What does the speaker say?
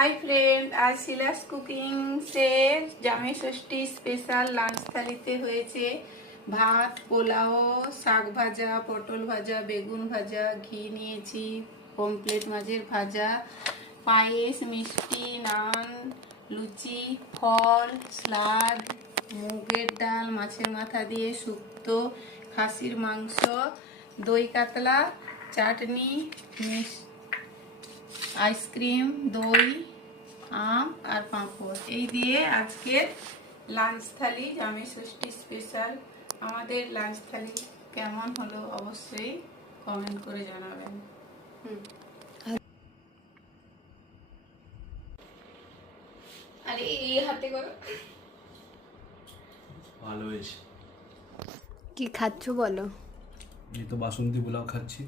Hi friend, आज Shila's cooking से জামাই ষষ্ঠী স্পেশাল লাঞ্চ থালিতে হয়েছে ভাত, পোলাও, শাক ভাজা, পটল ভাজা, বেগুন ভাজা, ঘি নিয়েছি, পমফ্লেট মাছের ভাজা, পায়েস, মিষ্টি, নান, লুচি, ফল, স্যালাড, মুগের ডাল, মাছের মাথা দিয়ে শুক্তো, খাসির মাংস, দই কাতলা, চাটনি, আইসক্রিম, দই, আম আর পাঁপড় এই দিয়ে আজকের লাঞ্চ থালি জামাই ষষ্ঠী স্পেশাল। আমাদের লাঞ্চ থালি কেমন হলো অবশ্যই কমেন্ট করে জানাবেন। আরে এই হাতে করো। ভালো হয়েছে। কি খাচ্ছো বলো? এই তো বাসন্তী পোলাও খাচ্ছি।